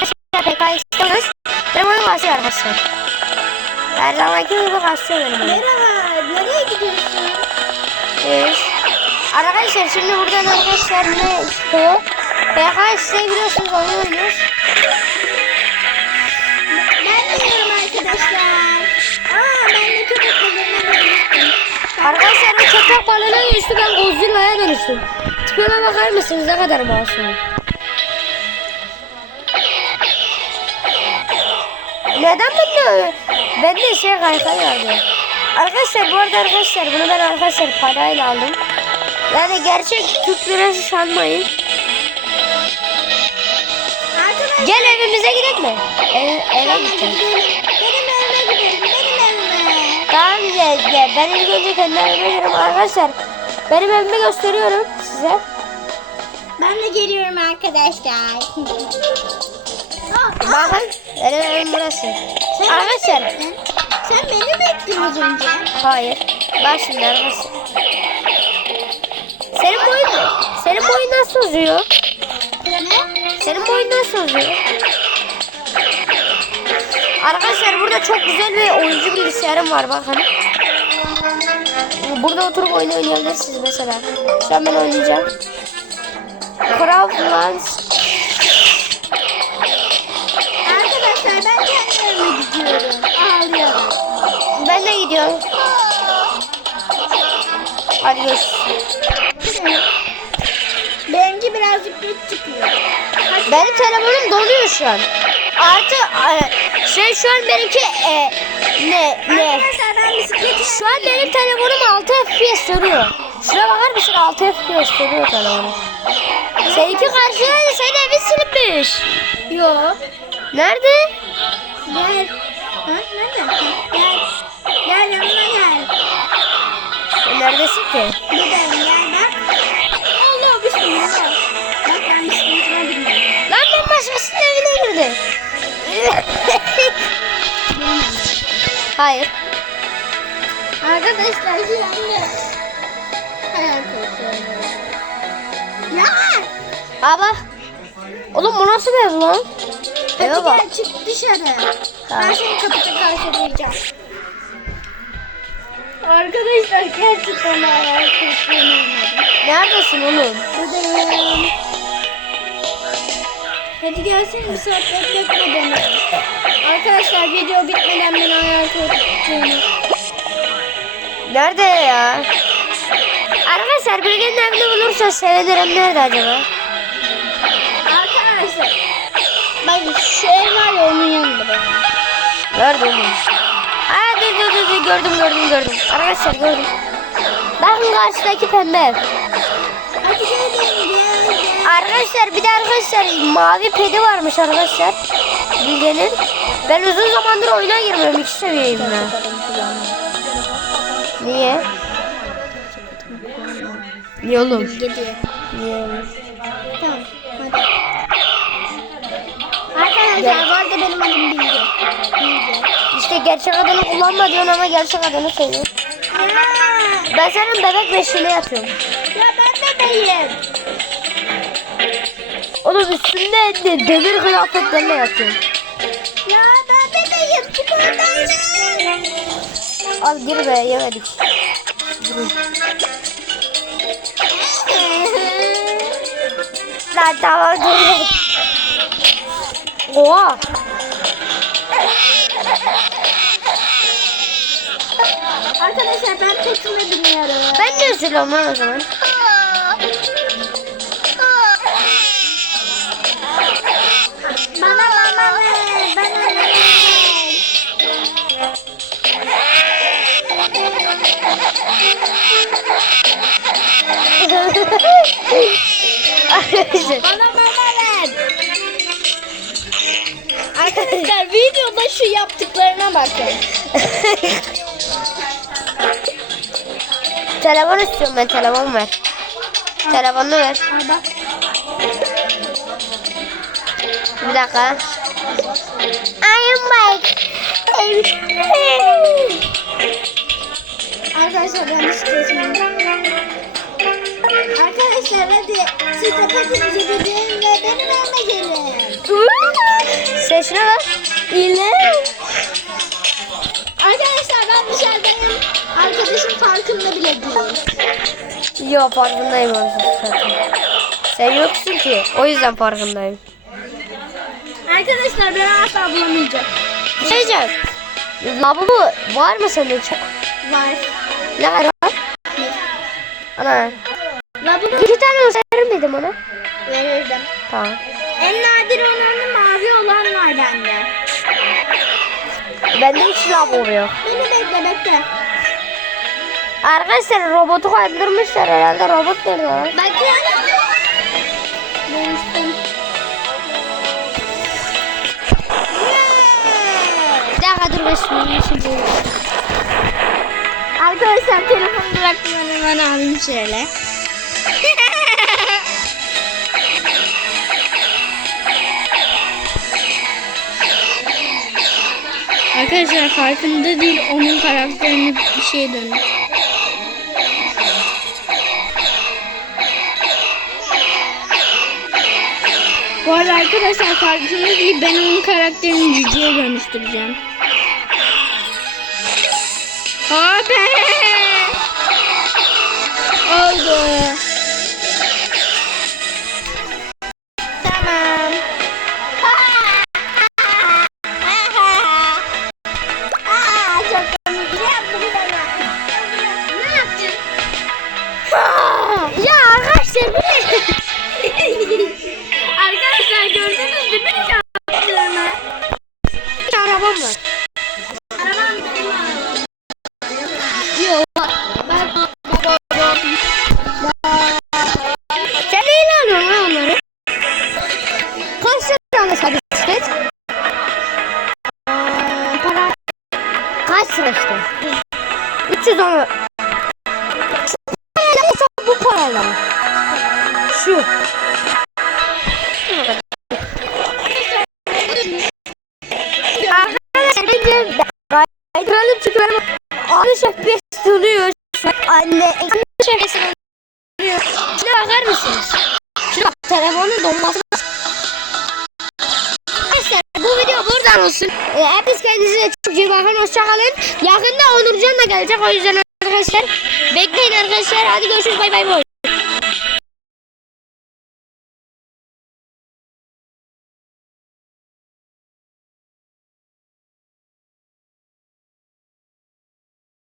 PK istiyorsanız benim oyun kasıyor arkadaşlar. Her zamanki gibi oyun. Merhaba, nereye gidiyorsun? Evet. Arkadaşlar şimdi buradan arkadaşlar ne istiyor? PK isteyebiliyorsunuz oyun oynuyoruz. Ben biliyorum arkadaşlar. Aa, ben de köpek balığına dönüştüm. Arkadaşlar o köpek balığına dönüştü ben Godzilla'ya dönüştüm. Tipime bakar mısınız ne kadar masum. Neden ben de ben de şey kaykay vardı. Arkadaşlar bu arada arkadaşlar bunu ben arkadaşlar parayla aldım. Yani gerçek Türk lirası sanmayın. Arkadaşlar, Gel evimize gidelim mi? Ev, eve gideceğim. Benim evime gidelim, benim evime. Tamam gel gel. Ben ilk önce kendi evime gidiyorum arkadaşlar. Benim evimi gösteriyorum size. Ben de geliyorum arkadaşlar. Bakın benim evim burası. sen Arkadaşlar. beni. Sen beni mi bekledin az önce? Hayır. Bak şimdi arkadaşlar. Senin boyun senin boyun nasıl uzuyor? Ne? Senin boyun nasıl uzuyor? Arkadaşlar burada çok güzel bir oyuncu bilgisayarım var bakın. Burada oturup oyun oynayabilirsiniz mesela. Şu an ben oynayacağım. Craftlands Gidiyorum. Hadi görüşürüz. Benimki birazcık geç çıkıyor. Benim telefonum doluyor şu an. Artı e, şey şu an benimki e, ne ne? Şu an benim telefonum 6 FPS sürüyor. Şuna bakar mısın 6 FPS sürüyor telefonum. Seninki karşıdaydı senin evin silinmiş. Yok. Nerede? Gel. Ha, nerede? Gel. Gel yanıma gel. E, Neredesin ki? Buradayım gel bak. Allah bismillah. Bak ben bisikletime bindim. Lan ben başkasının evine girdim. Hayır. Arkadaşlar şu anda hayal kırıklığı. Ya! Baba. Oğlum bu nasıl ev lan? Eve Hadi bak. gel çık dışarı. Tamam. Ben seni kapıda karşılayacağım. Arkadaşlar gerçekten kırıklığına uğradım. Neredesin oğlum? Buradayım. Hadi gelsene bir saat bekletme beni. Arkadaşlar video bitmeden ben hayal kırıklığına. Nerede ya? Arkadaşlar Bilge'nin evini bulursa sevinirim. Nerede acaba? Arkadaşlar. Bak şu ev var ya onun yanında benim. Nerede oğlum? Dur dur dur dur. gördüm gördüm gördüm. Arkadaşlar gördüm. Bakın karşıdaki pembe. Arkadaşlar bir de arkadaşlar mavi pedi varmış arkadaşlar. Bilge'nin. Ben uzun zamandır oyuna girmiyorum. İki seviyeyim ben. Niye? Niye oğlum? Niye oğlum? Tamam hadi. Arkadaşlar bu arada benim adım Bilge. Bilge. İşte gerçek adını kullanma diyorsun ama gerçek adını söylüyorsun. Ben senin bebek beşiğine yatıyorum. ya ben bebeğim. Oğlum üstünde de demir kıyafetlerle yatıyorum. Ya ben bebeğim. Çikolatayla. Al gir be yemedik. Lan tamam dur. Oha. Arkadaşlar ben petime biniyorum. Ben de üzülüyorum lan o zaman. Bana mama ver. Bana mama ver. Bana mama ver. Arkadaşlar videoda şu yaptıklarına bakın. telefon istiyorum ben telefon ver. Telefonunu ver. Aa, bak. Bir dakika. I am Mike. Arkadaşlar ben bisikletimi Arkadaşlar hadi siz de petinizi gidin ve benim evime gelin. Şuna bak. İle. Arkadaşım farkında bile değil. Yok farkındayım zaten. Sen yoksun ki. O yüzden farkındayım. Arkadaşlar ben asla bulamayacağım. Şey diyeceğim. Lavabo var mı sende çok? Var. Ne var? Ana. Lavabo İki tane verir miydim ona? verirdim. Tamam. En nadir olanı mavi olan var bende. Bende hiç lavabo yok. Beni bekle bekle. Arkadaşlar robotu kaldırmışlar herhalde. Robot nerede lan? Dönüştüm. Bir dakika dur ben şunu şimdi. Arkadaşlar telefonu bıraktım ben alayım şöyle. Arkadaşlar farkında değil onun karakterini bir şeye dönüyor. Arkadaşlar farkında değil ben onun karakterini cüceye dönüştüreceğim. Abi. Şu bu parayla mı? Şu. Arkadaşlar kaydıralım benim anı şefes dönüyor. Anne ekranı şefesi dönüyor. Şuna bakar mısınız? Şuna bak telefonun donması. Arkadaşlar bu video buradan olsun. Ee, hepiniz kendinize çok iyi bakın. Hoşçakalın. Yakında Onurcan da gelecek. O yüzden arkadaşlar bekleyin arkadaşlar. Hadi görüşürüz. Bay bay. bay.